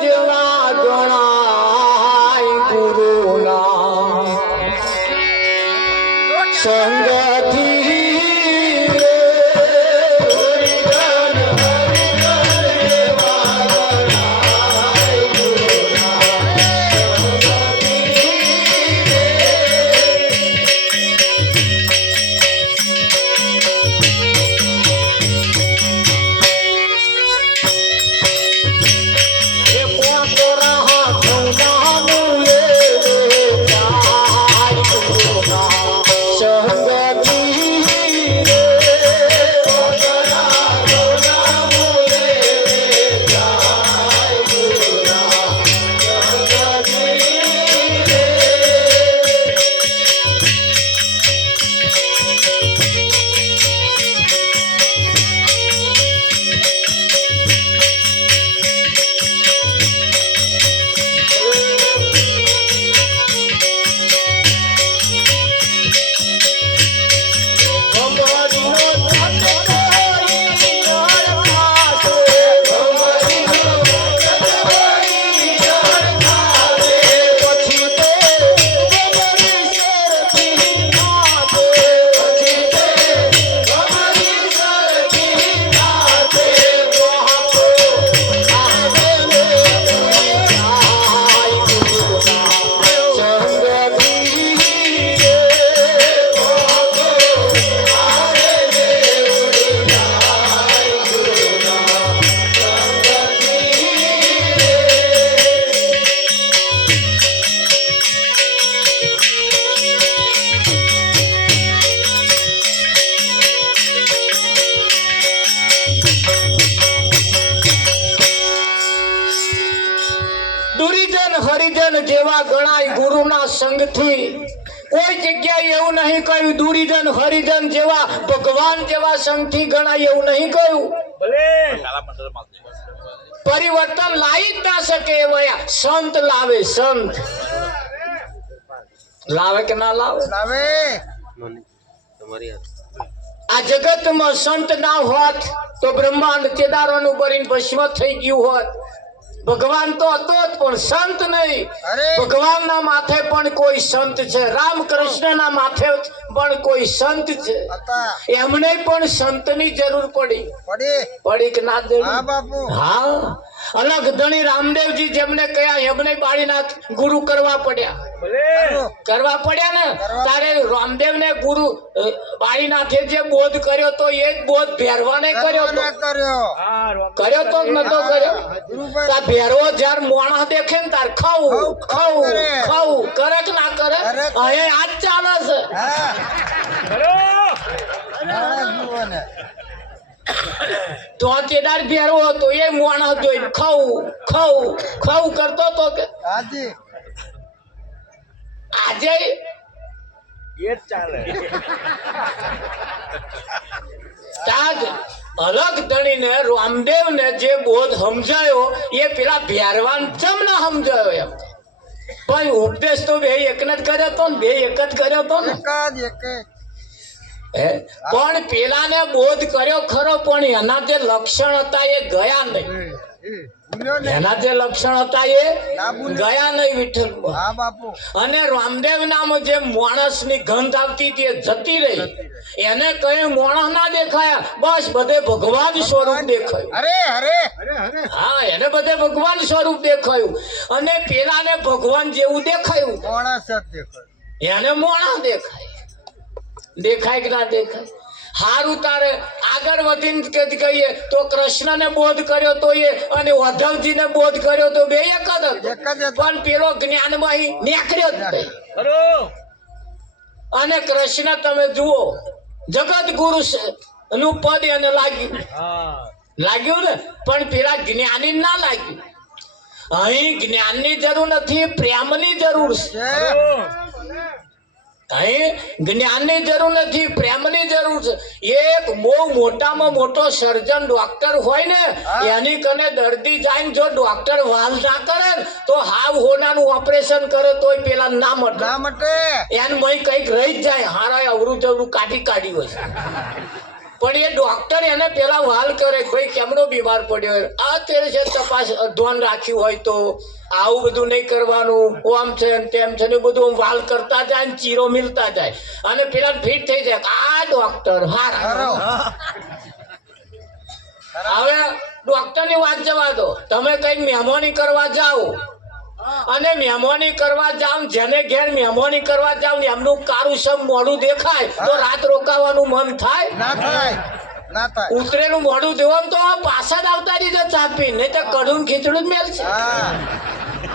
જેવા ગણાય ગુરુના સંગથી હરિજન જેવા ગણાય ગુરુના સંગથી કોઈ જગ્યાએ એવું નહીં કહ્યું દુરીજન હરિજન જેવા ભગવાન જેવા સંગથી ગણાય એવું નહીં કહ્યું પરિવર્તન લાવી જ ના શકે એવા સંત લાવે સંત લાવે કે ના લાવે લાવે આ જગતમાં સંત ના હોત તો બ્રહ્માંડ ચેદારોનું બળીને ભસ્મ થઈ ગયું હોત ભગવાન તો હતો જ પણ સંત નહીં ભગવાન ના માથે પણ કોઈ સંત છે રામકૃષ્ણ ના માથે પણ કોઈ સંત છે એમને પણ સંત ની જરૂર પડી કે ના દે હા અલગ ધણી રામદેવજી જેમને કયા એમને બાળીનાથ ગુરુ કરવા પડ્યા ને તારે રામદેવ ને ગુરુ બાળીનાથે જે બોધ કર્યો તો એ જ બોધ ભેરવાને કર્યો તો નતો કર્યો ભેરવો જયારે મોણા દેખે ને તાર ખાવું કરે કે ના કરે હવે આજ ચાલે છે તો કેદાર ભેરવો હતો એ મોણા જોઈ ખાવું કરતો તો કે આજે એ ચાલે અલગ ધણીને રામદેવ ને જે બોધ સમજાયો એ પેલા ભેરવાન ચમ ના સમજાયો એમ પણ ઉપદેશ તો બે એક જ કર્યો તો ને બે એક જ કર્યો તો ને પણ પેલા ને બોધ કર્યો ખરો પણ એના જે લક્ષણ હતા એ ગયા નહીં એના જે લક્ષણ હતા એ ગયા નહીં વિઠ્ઠલ અને રામદેવ નામ જે માણસ ની ગંધ આવતી હતી જતી રહી એને કઈ માણસ ના દેખાયા બસ બધે ભગવાન સ્વરૂપ દેખાયું હા એને બધે ભગવાન સ્વરૂપ દેખાયું અને પેલા ને ભગવાન જેવું દેખાયું એને માણસ દેખાય કે ના દેખાય હારું તારે આગળ વધીને કહીએ તો કૃષ્ણ ને બોધ કર્યો તો એ અને ઉદ્ધવજી ને બોધ કર્યો તો બે એક જ પણ પેલો જ્ઞાન માં નીકળ્યો જ નહીં અને કૃષ્ણ તમે જુઓ જગત ગુરુ નું પદ એને લાગ્યું ને પણ પેલા જ્ઞાની ના લાગ્યું અહીં જ્ઞાન ની જરૂર નથી પ્રેમ ની જરૂર છે જ્ઞાન ની જરૂર નથી પ્રેમ ની જરૂર છે એક બહુ મોટામાં મોટો સર્જન ડોક્ટર હોય ને એની કને દર્દી જાય જો ડોક્ટર વાલ ના કરે તો હાવ હોનાનું ઓપરેશન કરે તો પેલા ના મટે એને મય કઈક રહી જ જાય હારા અવરું જવરું કાઢી હોય પણ એ ડોક્ટર એને પેલા વાલ કરે કે ભાઈ કેમનો બીમાર પડ્યો આ તેરે છે તપાસ ધ્યાન રાખ્યું હોય તો આવું બધું નહીં કરવાનું આમ છે ને તેમ છે ને બધું વાલ કરતા જાય ને ચીરો મિલતા જાય અને પેલા ફિટ થઈ જાય આ ડોક્ટર હારા હવે ડોક્ટર ની વાત જવા દો તમે કઈ મહેમાની કરવા જાઓ અને મહેમાની કરવા જાવ જેને ઘેર મહેમાની કરવા જાવ ને એમનું કારું સમ મોઢું દેખાય તો રાત રોકાવાનું મન થાય ના થાય ના થાય ઉતરેલું મોઢું દેવા તો પાછા જ આવતા રીતે ચાપી નહીં તો કઢું ખીચડું જ મેલશે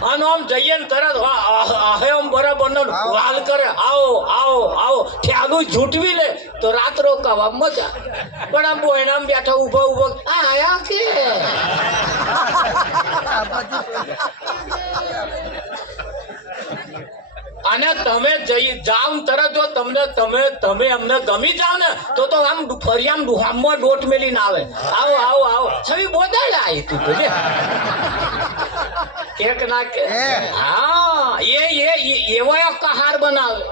અને આમ જઈએ ને તરત આમ બરાબર વાલ કરે આવો આવો આવો ઠ્યાલું ઝૂંટવી લે તો રાત રોકાવા મજા પણ આમ બોયનામ બેઠા ઉભા ઉભા આયા કે અને તમે જઈ જાવ તરત જો તમને તમે અમને ગમી જાવ ને તો આમ ફરી આમ આમમાં ડોટ મેલીને આવે આવો આવો આવો છવી બોદાડે આવી તું તો એક ના કે હા એ એવો કહાર બનાવે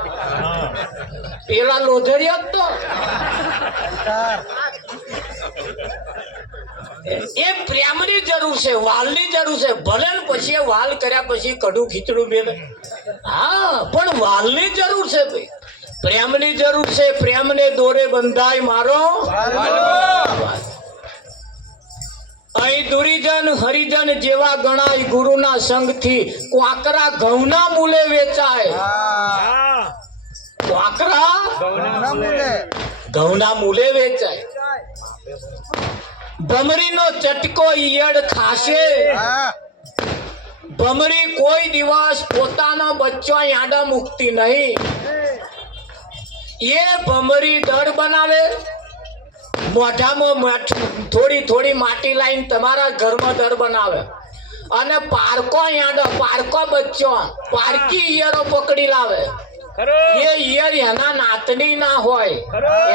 પેલા લોધરિયો તો એ પ્રેમની જરૂર છે વાલની જરૂર છે ભલે ને પછી વાલ કર્યા પછી કડું ખીચડું મેલે હા પણ વાલની જરૂર છે ભાઈ પ્રેમની જરૂર છે પ્રેમને દોરે બંધાય મારો અહીં દુરીજન હરિજન જેવા ગણાય ગુરુના સંગથી ક્વાકરા ઘઉંના મૂલે વેચાય ક્વાકરા ઘઉંના મૂલે વેચાય ભમરીનો ચટકો ઈયળ ખાશે ભમરી કોઈ દિવસ પોતાના બચ્ચા યાડા મૂકતી નહીં એ ભમરી દર બનાવે મોઢામાં થોડી માટી લાઈન તમારા ઘરમાં દર બનાવે અને પારકો યાડો પારકો બચ્ચો પારકી ઈયળો પકડી લાવે એ ઈયળ એના નાતની ના હોય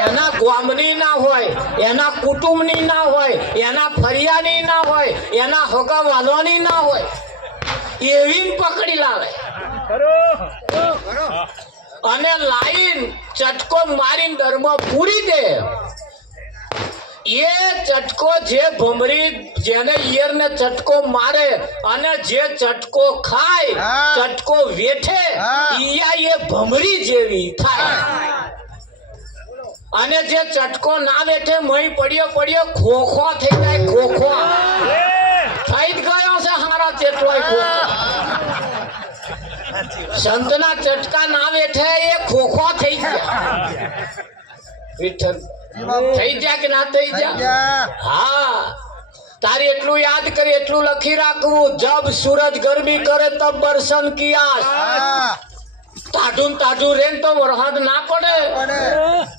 એના ગામની ના હોય એના કુટુંબની ના હોય એના ફરિયાની ના હોય એના હગા વાલોની ના હોય એવી પકડી લાવે અને લાઈન ચટકો મારીને દરમાં પૂરી દે એ ચટકો જે ભમરી જેને ઈયર ને ચટકો મારે અને જે ચટકો ખાય ચટકો વેઠે ઈયા એ ભમરી જેવી થાય અને જે ચટકો ના વેઠે મહી પડ્યો ખોખો થઈ જાય ખોખો થઈ જ ગયો છે હારા ચેટવાય ખોખો સંતના ચટકા ના વેઠે એ ખોખો થઈ ગયા વિઠ્ઠલ થઈ જા કે ના થઈ જા હા તારે એટલું યાદ કરી એટલું લખી રાખવું જબ સૂરજ ગરમી કરે તબ બરસન की आस તાઢું રેન તો વરસાદ ના પડે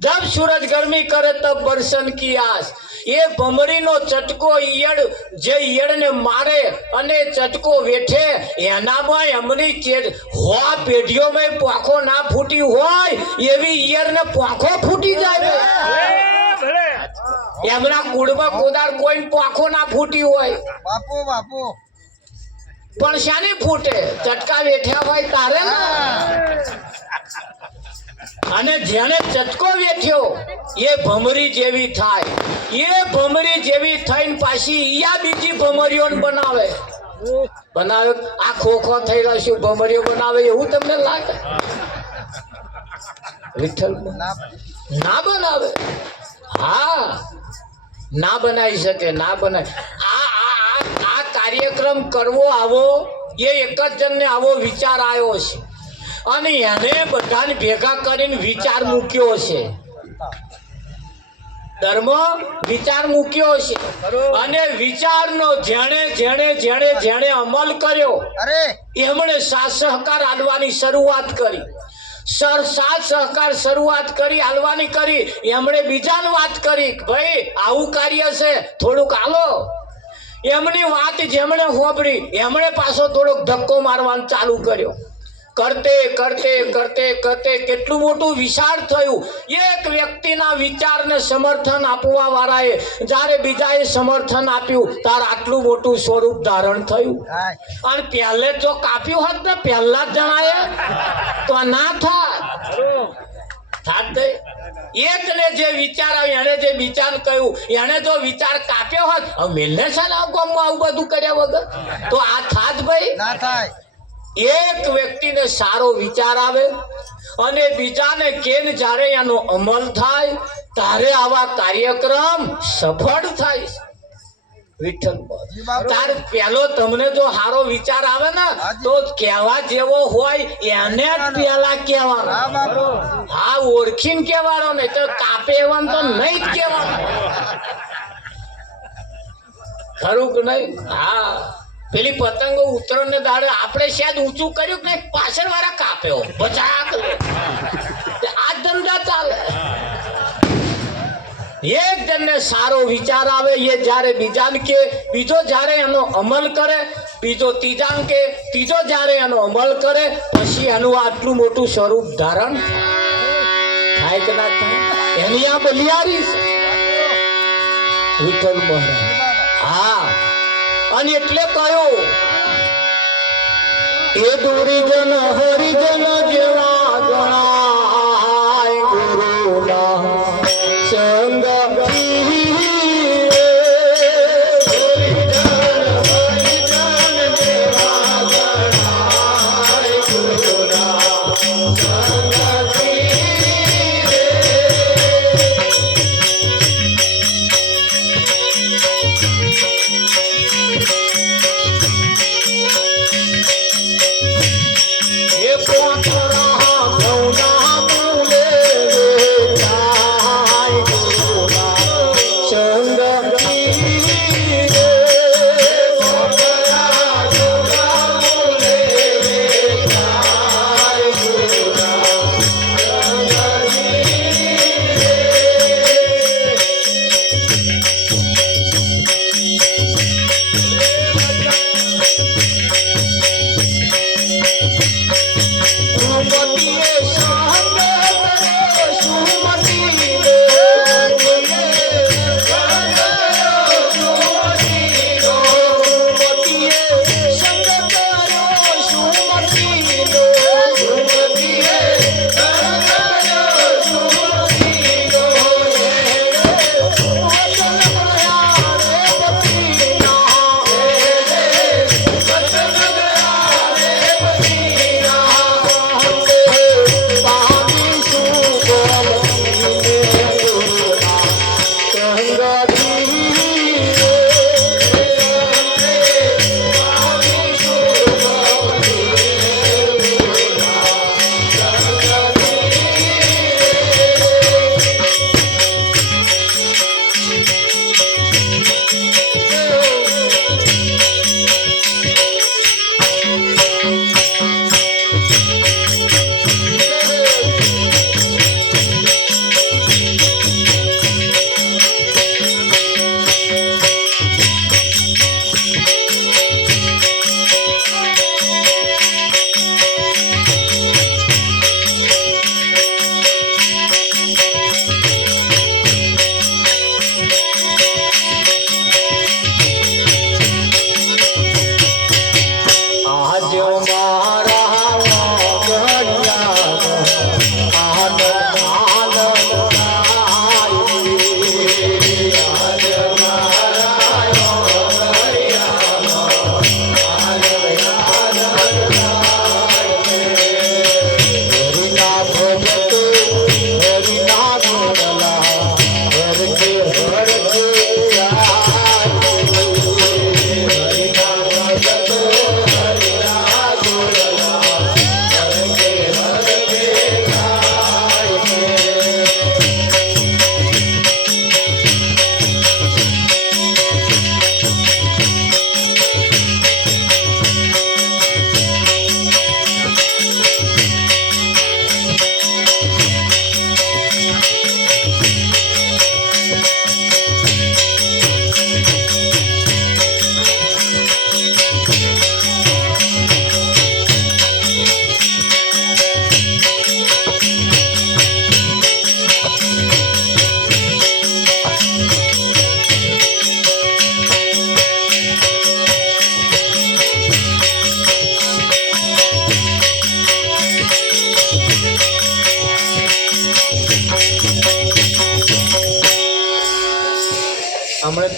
जब सूरज गर्मी करे तब बरसन की आस ये भमरीनो चटको ईयड़ जे ईयड़ ने मारे अने चटको वेठे एनामां हमनी चेत हो पेढ़ियों में पाखो ना फूटी होय एवी ईयड़ ने पाखो फूटी जाए एमना कूड़मा कोदार कोई पाखो ना फूटी होय बापू पण शाने फूटे चटका वेठ्या होय तारे ना અને જેને ચટકો વેઠ્યો એ ભમરી જેવી થાય એ ભમરી જેવી થઈને પાછી ઈયા બીજી ભમરીઓને બનાવે આ ખોખો થઈ રહ્યો છું ભમરીઓ બનાવે એવું તમને લાગે વિઠ્ઠલ ના બનાવે હા ના બનાવી શકે ના બનાવે આ કાર્યક્રમ કરવો આવો એ એક જ જણને આવો વિચાર આવ્યો છે અને એને બધાને ભેગા કરીને વિચાર મૂક્યો છે ધર્મ વિચાર મૂક્યો છે અને વિચારનો જેણે અમલ કર્યો એમણે સાથ સહકાર આલવાની શરૂઆત કરી સાથ સહકાર શરૂઆત કરી આલવાની કરી એમણે બીજાને વાત કરી ભાઈ આવું કાર્ય છે થોડુંક આલો એમની વાત જેમણે હોબળી એમણે પાછો થોડોક ધક્કો મારવાનું ચાલુ કર્યો करते करते करते करते કેટલું મોટું વિશાળ થયું એક વ્યક્તિના વિચારને સમર્થન આપવા વાળાએ જ્યારે બીજાએ સમર્થન આપ્યું તાર આટલું મોટું સ્વરૂપ ધારણ થયું અને પહેલે જો કાપ્યું હોત ને પહેલા જ જણાએ તો ના થાક ગઈ. એકને જે વિચાર આવ્યો એને જે વિચાર કહ્યું એને જો વિચાર કાપ્યો હોત હવે મેલને છે ને આ ગામમાં આવું બધું કર્યા વગર તો આ થાત ભાઈ ના થાય. એક વ્યક્તિને સારો વિચાર આવે અને બીજાને કેમ જ્યારે એનો અમલ થાય ત્યારે આવા કાર્યક્રમ સફળ થાય છે. વિઠ્ઠલ જી બાપુ. તાર પેલો તમને જો સારો વિચાર આવે ને તો કહેવા જેવો હોય એને જ પેલા હા કહેવાનો. બાપુ. હા ઓળખીને કહેવાનો નહીં તો કાપે એવાનું તો નહીં જ કહેવાનું. ખરું કે નહીં? હા પેલી પતંગો ઉતરણ ને દાડે આપણે શાયદ ઊંચું કર્યું કે પાછળ વાળા કાપ્યો બચાક આ ધંધા ચાલે. એક જણને સારો વિચાર આવે એ જ્યારે બીજાને કે બીજો જ્યારે એનો અમલ કરે બીજો ત્રીજાને કે ત્રીજો જ્યારે એનો અમલ કરે પછી એનું આટલું મોટું સ્વરૂપ ધારણ થાય કે ના થાય એની આ બલિયારી છે વિઠ્ઠલ મહારાજ. હા અને એટલે કયો એ દુરીજન હરિજન જેવા ગણાય ગુરુના સંગ એ કોણ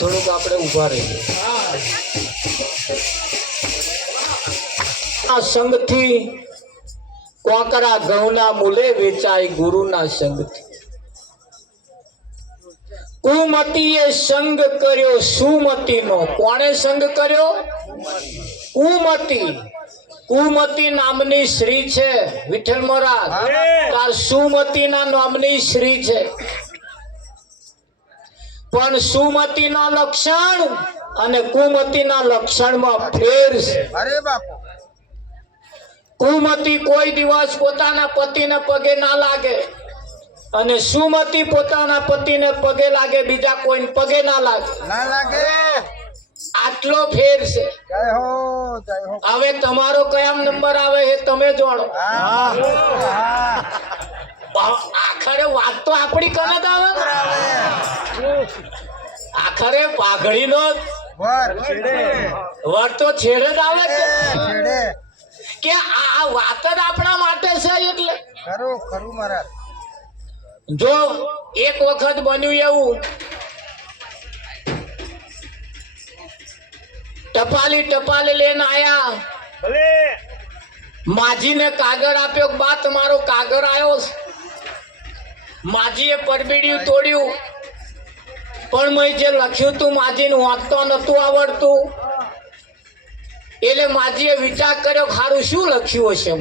થોડુંક આપણે ઊભા રહીએ. આ સંગથી કોકરા ઘઉંના મૂલે વેચાય ગુરુના સંગથી. કુમતીએ સંગ કર્યો સુમતીનો. કોણે સંગ કર્યો? કુમતી. કુમતી નામની સ્ત્રી છે વિઠ્ઠલ મહારાજ. તાર સુમતીના નામની સ્ત્રી છે, પણ સુમતીના લક્ષણ અને કુમતીના લક્ષણમાં ફેર છે. અરે બાપુ કુમતી કોઈ દિવસ પોતાના પતિને પગે ના લાગે અને સુમતી પોતાના પતિને પગે લાગે, બીજા કોઈને પગે ના લાગે. ના લાગે. આટલો ફેર છે. જય હો જય હો. હવે તમારો કયા નંબર આવે એ તમે જાણો. હા આખરે વાત તો આપણી કને જ આવે ને. આખરે પાઘડીનો વર વર તો છેડે જ આવે છે. છેડે કે આ વાત જ આપણા માટે છે. એટલે ખરું ખરું મહારાજ. જો એક વખત બન્યું એવું, ટપાલી લઈને આયા. માજીને કાગળ આપ્યો, બા તમારો કાગળ આવ્યો છે. માજીએ પરબીડિયું તોડ્યું, પણ મેં જે લખ્યું તું માજીને વાંચતો નતું આવડતું. એટલે માજીએ વિચાર કર્યો ખારું શું લખ્યું હશે.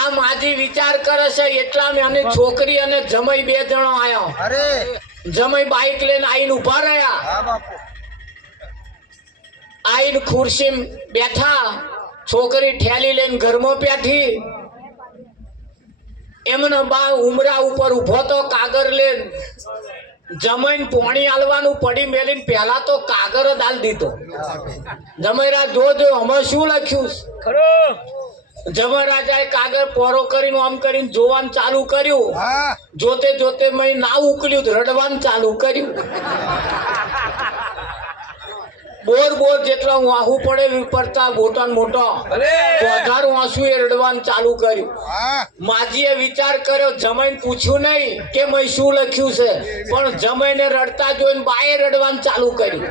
આ માજી વિચાર કરે છે એટલા મેં અને છોકરી અને જમાઈ બે જણા આયા. અરે જમાઈ બાઈક લઈને આઈને ઉભા રહ્યા. હા બાપુ આઈને ખુરશી બેઠા, છોકરી ઠેલી લઈને ઘરમાં બેઠી. એમને બા ઉમરા ઉપર ઉભો તો કાગળ લઈને જમાઈને પોણી આલવાનું પડી મેલીને પહેલા તો કાગળ જ આલ દીધો. જમાઈરા જો અમે શું લખ્યું છે. જમરાજાએ કાગળ પોરો કરીને આમ કરીને જોવાનું ચાલુ કર્યું. હા જોતે જોતે મેં ના ઉકલ્યું, રડવાનું ચાલુ કર્યું. બોર જેટલા વાહુ પડે વિપરતા મોટા મોટા વધારું આંસુ એ રડવાનું ચાલુ કર્યું. હા માજીએ વિચાર કર્યો, જમાઈને પૂછ્યું નહીં કે મેં શું લખ્યું છે, પણ જમાઈને રડતા જોઈને બાએ રડવાનું ચાલુ કર્યું.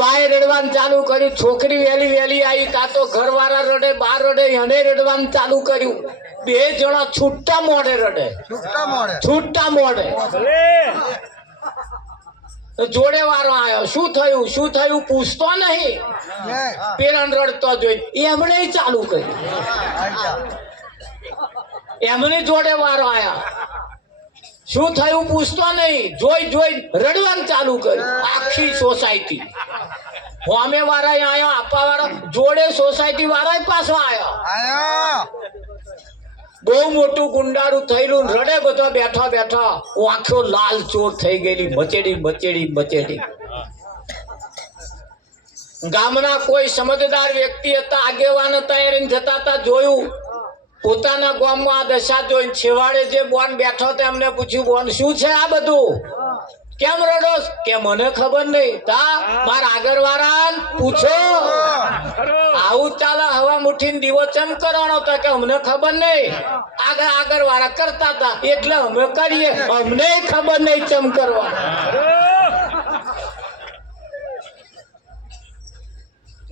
બાએ રડવાનું ચાલુ કર્યું. છોકરી વહેલી આવી, તા તો ઘરવાળા રડે, બા રડે, એને રડવાનું ચાલુ કર્યું. બે જણા છૂટા મોઢે રડે, છૂટા મોઢે. જોડે વારો આવ્યો, શું થયું પૂછતો નહીં. પેલા રડતો જોઈ એમણે ચાલુ કર્યું. એમની જોડે વારો આયા, શું થયું પૂછતો નહીં. જોઈ રડવાનું ચાલુ કર્યું. આખી સોસાયટી હોમે વાળા આયો, આપવા વાળા જોડે સોસાયટી વાળા પાછો આવ્યો. બહુ મોટું ગુંડારું થયેલું, રડે બધા બેઠા. આંખો લાલ ચોર થઈ ગયેલી, બચેડી. ગામના કોઈ સમજદાર વ્યક્તિ હતા, આગેવાન હતા, એને જતા હતા, જોયું. પોતાના ગામમાં આ દશા જોઈને છેવાડે જે બોન બેઠો હતો એમને પૂછ્યું, બોન શું છે આ બધું, કેમ રડો? કે મને ખબર નહીં. તા મારા આગળ વાળા પૂછો. આવું ચાલે હવા મુઠીને દીવો ચમ કરવાનો હતો કે અમને ખબર નહીં. આગળ વાળા કરતા હતા એટલે અમે કરીએ, અમને ખબર નહીં ચમ કરવા.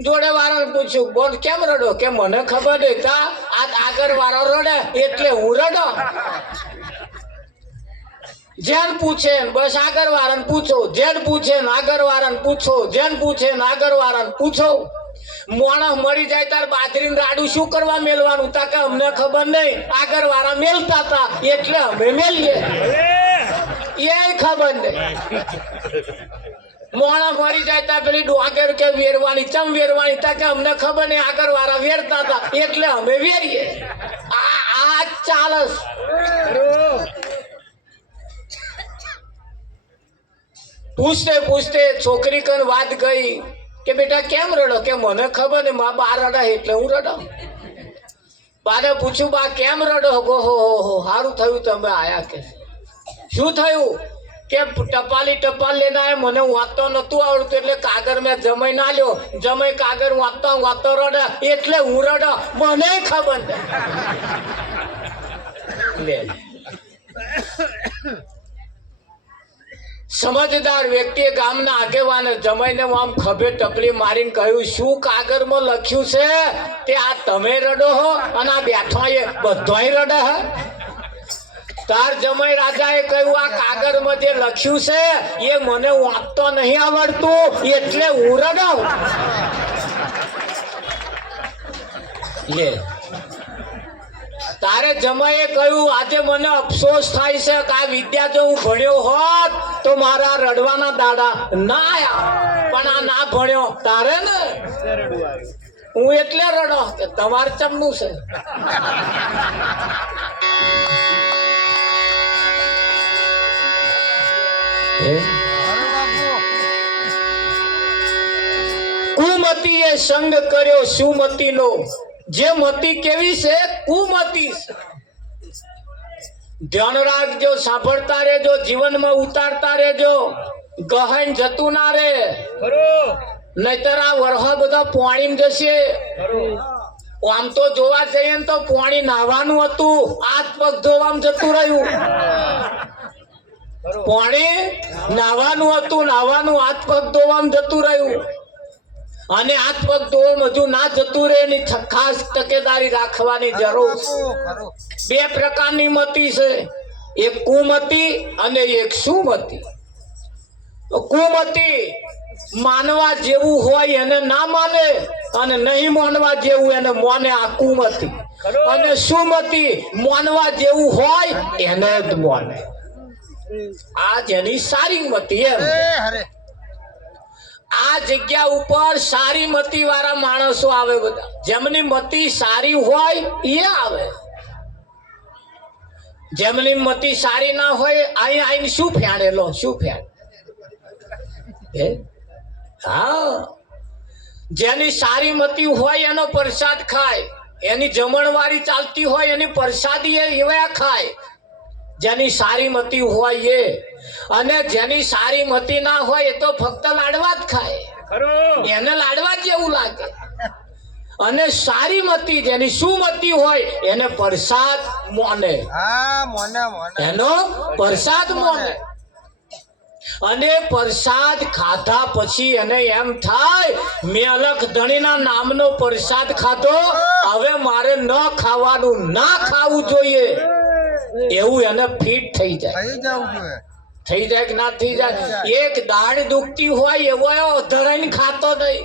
જોડે વાળાને પૂછ્યું, બોલ કેમ રડો? કે મને ખબર નહીં. તા આગળ વાળો રડે એટલે હું રડો. જેન પૂછે બસ આગળ વાળાને પૂછો, જેન પૂછે આગળ વાળાને પૂછો, જેન પૂછે આગળ વાળાને પૂછો. મોણા મરી જાય તાર બાજરીનું રાડું શું કરવા મેલવાનું? તા કે અમને ખબર નહીં, આગળ વાળા મેલતા હતા એટલે અમે મેલીએ, એ ખબર નહીં. મોણા મરી જાય તા પેલી ડોગર કે વેરવાની, ચમ વેરવાની? તા કે અમને ખબર નહીં, આગળ વાળા વેરતા હતા એટલે અમે વેરીએ. આ ચાલસ. પૂછતે છોકરી કન વાત ગઈ કે બેટા કેમ રડો? કે મને ખબર ને મા બા રડા એટલે હું રડો. બાને પૂછ્યું, બા કેમ રડો? હો સારું થયું તમે આયા. કે શું થયું? કે ટપાલ લઈને આયા, મને વાંચતો નતું આવડતું એટલે કાગળ મેં જમાઈ ના લ્યો. જમાઈ કાગળ વાંચતો રડે એટલે હું રડો, મને ખબર નહીં. સમજદાર વ્યક્તિએ ગામના આગેવાને જમાઈને આમ ખભે ટપલી મારીને કહ્યું, શું કાગળમાં લખ્યું છે તે આ તમે રડો હો અને આ બેઠા એ બધાય રડે હે? તાર જમાઈ રાજાએ કહ્યું, આ કાગળમાં જે લખ્યું છે એ મને વાંચતો નહીં આવડતું એટલે હું રડું. લે, તારે જમાઈએ કહ્યું, આજે મને અફસોસ થાય છે કે આ વિદ્યા જો હું ભણ્યો હોત તો મારા રડવાના દાડા ના આયા, પણ આ ના ભણ્યો તારે ને હું એટલે રડો કે તમારે ચમનું છે. કુમતીએ સંગ કર્યો સુમતીનો. જે મતી કેવી છે? કુમતી છે. ધ્યાન રાખજો, સાંભળતા રહેજો, જીવનમાં ઉતારતા રહેજો, ગહન જતું ના રે, નહીતર આ વરહ બધા પાણી જશે. આમ તો જોવા જઈએ ને તો પાણી નાહવાનું હતું, હાથ પગ ધોવામાં જતું રહ્યું. પાણી નાહવાનું હતું, નાહવાનું હાથ પગ ધોવામાં જતું રહ્યું. અને હાથ પગ ધોવામાં હજુ ના જતું રહે એની ખાસ તકેદારી રાખવાની જરૂર છે. બે પ્રકારની મતી છે, એક કુમતી અને એક સુમતી. કુમતી માનવા જેવું હોય એને ના માને અને નહીં માનવા જેવું એને માને, આ કુમતી. અને સુમતી માનવા જેવું હોય એને જ માને, આ જેની સારી મતી. એમ આ જગ્યા ઉપર સારી મતી વાળા માણસો આવે બધા. જેમની મતી સારી હોય એ આવે, જેમની મતી સારી ના હોય અહીં આઈને શું ફેણેલો, શું ફેણ? હા, જેની સારી મતી હોય એનો પ્રસાદ ખાય, એની જમણવારી ચાલતી હોય એની પ્રસાદી એવા ખાય, જેની સારી મતી હોય એ. અને જેની સારી મતી ના હોય એ તો ફક્ત લાડવા જ ખાય, એને લાડવા જેવું લાગે. અને સારી મતી જેની સુમતી હોય એને પ્રસાદ મોને, એનો પ્રસાદ મોને. અને પ્રસાદ ખાધા પછી એને એમ થાય, મેં અલખ ધણીના નામનો પ્રસાદ ખાધો, હવે મારે ન ખાવાનું, ના ખાવું જોઈએ એવું એને ફીટ થઈ જાય. થઈ જાય કે ના થઈ જાય? એક દાઢ દુખતી હોય એવો ધરાઈને ખાતો નહીં,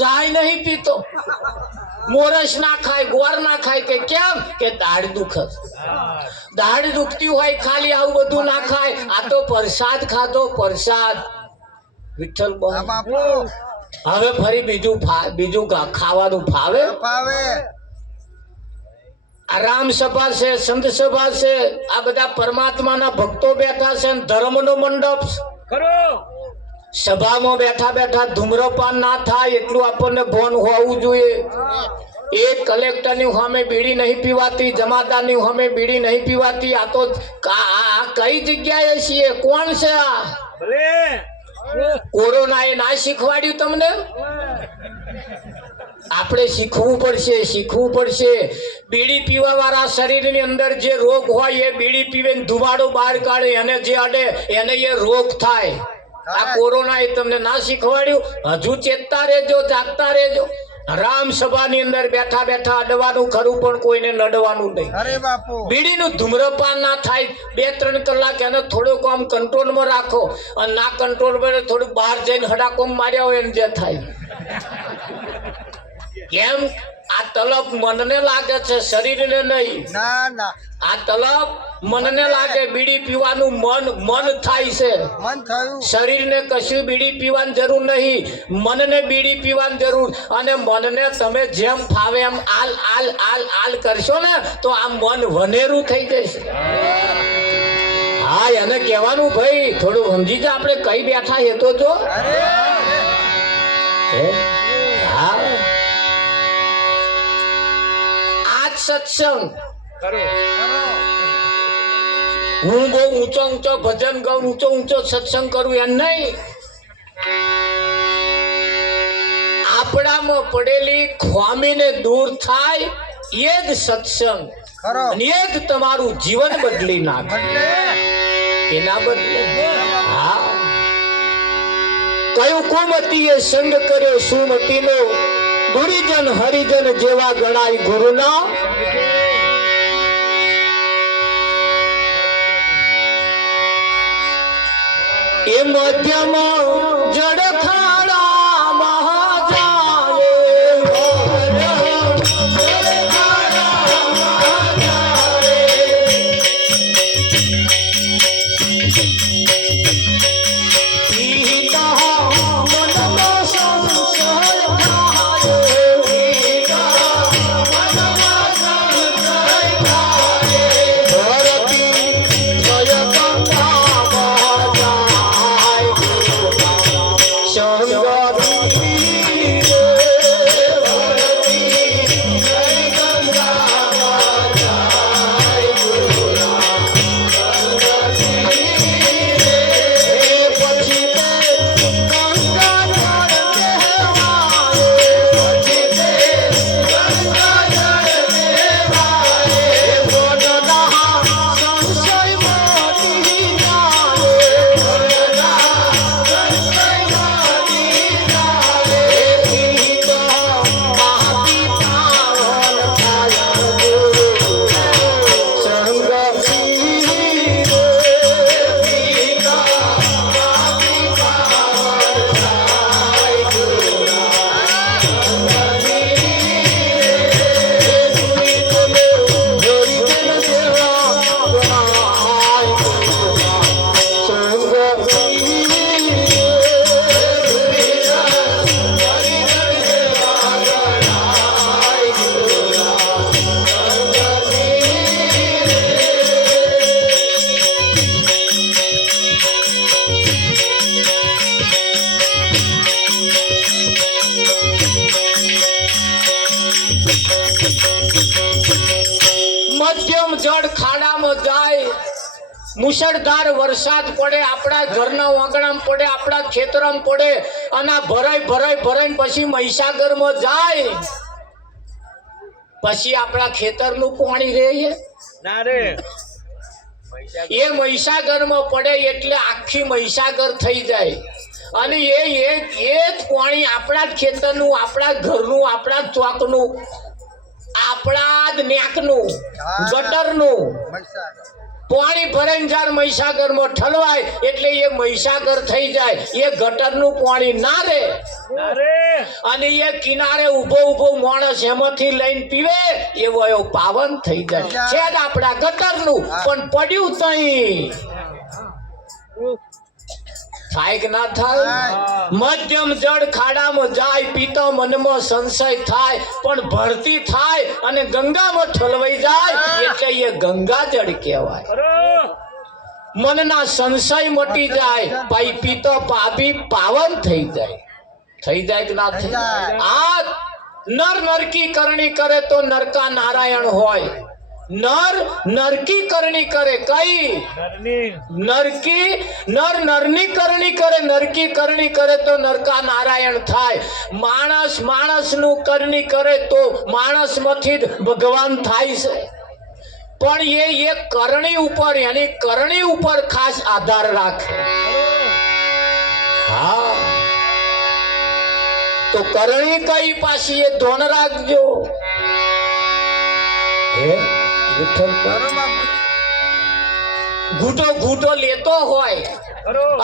ચાય નહીં પીતો, મોરસ ના ખાય, ગોળ ના ખાય. કે કેમ? કે દાઢ દુખે. દાઢ દુખતી હોય ખાલી આવું બધું ના ખાય, આ તો પ્રસાદ ખાધો, પ્રસાદ. વિઠ્ઠલ બાપુ હવે ફરી બીજું ખાવાનું ફાવે? આ રામ સભા છે, સંત સભા છે, આ બધા પરમાત્માના ભક્તો બેઠા છે, ધર્મનો મંડપ. સભામાં બેઠા બેઠા ધૂમ્રપાન ના થાય એટલું આપણને ભાન હોવું જોઈએ. એક કલેક્ટરની સામે બીડી નહીં પીવાતી, જમાદારની સામે બીડી નહીં પીવાતી. આ તો આ કઈ જગ્યાએ છીએ? કોણ છે આ? કોરોનાએ ના શીખવાડ્યું તમને? આપણે શીખવું પડશે, શીખવું પડશે. બીડી પીવા વાળા શરીરની અંદર જે રોગ હોય એ બીડી પીવે ધુમાડો બહાર કાઢે, અને જે અડે એને એ રોગ થાય. આ કોરોના એ તમને ના શીખવાડ્યું? હજુ ચેતતા રહેજો, જાગતા રહેજો. રામ સભાની અંદર બેઠા બેઠા અડવાનું ખરું, પણ કોઈને નડવાનું નહીં. બીડીનું ધૂમ્રપાન ના થાય. 2-3 કલાક એને થોડુંક આમ કંટ્રોલમાં રાખો, અને ના કંટ્રોલ માં થોડુંક બહાર જઈને હડાકોમ માર્યા હોય એને જે થાય. કેમ? આ તલપ મનને લાગે છે, શરીરને નહીં. આ તલપ મનને લાગે. બીડી પીવાનું મન થાય છે, શરીરને કશું બીડી પીવાની જરૂર નહીં, મનને બીડી પીવાની જરૂર. અને મનને તમે જેમ ફાવે એમ આલ આલ આલ આલ કરશો ને તો આ મન વનેરું થઈ જશે. હા, એને કહેવાનું, ભાઈ થોડું સમજી જા, આપણે કઈ બેઠા એ તો જો. હા, સત્સંગ. હું બહુ ઊંચો ભજન ગાઉં, ઊંચો સત્સંગ કરું એમ નહીં. આપણામાં પડેલી ખામીને દૂર થાય એ જ સત્સંગ. ખરો અને એ જ તમારું જીવન બદલી નાખે બદલે એના બદલે હા કયું કુમતીએ સંગ કર્યો સુમતીનો ગુરુજન હરિજન જેવા ગણાય ગુરુના એ મધ્યમ જડ ખાડા મહાજાએ મધ્યમ જળ ખાડામાં જાય મુશળધાર વરસાદ પડે આપણા ઘરના આંગણામાં પડે આપણા ખેતરમાં પડે અને આ ભરાઈ પછી મહીસાગરમાં જાય પછી આપણા ખેતરનું પાણી રહે ના રે એ મહીસાગરમાં પડે એટલે આખી મહીસાગર થઈ જાય અને એ જ પાણી આપણા જ ખેતરનું આપણા ઘરનું આપણા જ ચોકનું આપણા જ નેકનું ગટરનું મહીસાગર પાણી ભરાઈને જાર મહીસાગરમાં ઠલવાય એટલે એ મહીસાગર થઈ જાય એ ગટરનું પાણી ના રહે ના રે અને એ કિનારે ઊભો માણસ એમાંથી લઈને પીવે એવો એવો પાવન થઈ જાય છે જ આપણા ગટરનું પણ પડ્યું તઈ થાય કે ના થાય મધ્યમ જળ ખાડામાં જાય પીતો મનમાં સંશય થાય પણ ભરતી થાય અને ગંગામાં ઠલવાઈ જાય એટલે એ ગંગા જળ કહેવાય મનના સંશય મટી જાય ભાઈ પીતો પાપી પાવન થઈ જાય કે ના થઈ આ નર નરકી કરણી કરે તો નરકા નારાયણ હોય નર નરકી કરણી કરે કઈ નરકી નર નરની કરણી કરે નરકી કરણી કરે તો નરકા નારાયણ થાય માણસ નું કરણી કરે તો માણસ માંથી ભગવાન થાય છે પણ એ કરણી ઉપર એની કરણી ઉપર ખાસ આધાર રાખે હા તો કરણી કઈ પાછી એ ધોન રાખજો હે ઘૂંટો લેતો હોય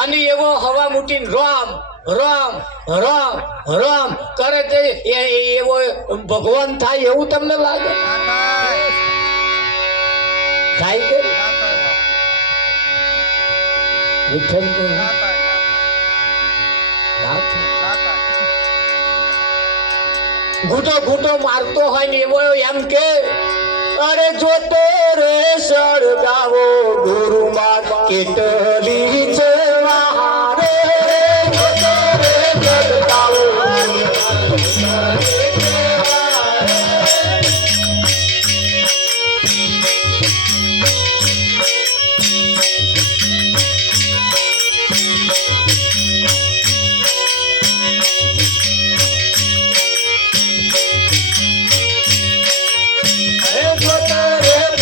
અને એવો હવા મૂકીને રામ રામ રામ રામ કરે તે એવો ભગવાન થાય એવું તમને લાગે થાય કે વિઠ્ઠલ ઘૂંટો મારતો હોય ને એવો એમ કે અરે જો તેરે સળગાવો ગુરુમાં કેટલી છે મારે જો તેરે સળગાવો જો તેરે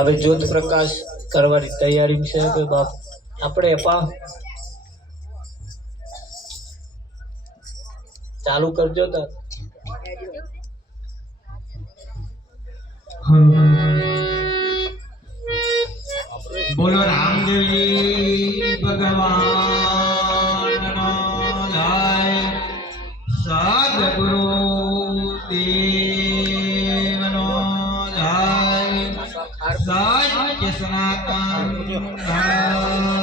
હવે જ્યોત પ્રકાશ કરવાની તૈયારી છે કે બાપ આપણે ચાલુ કરજો તો બોલો રામદેવજી ભગવાનનો જય સદગુરુ દેવનો જય સત્ય સનાતન ધર્મનો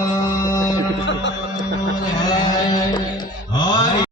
જય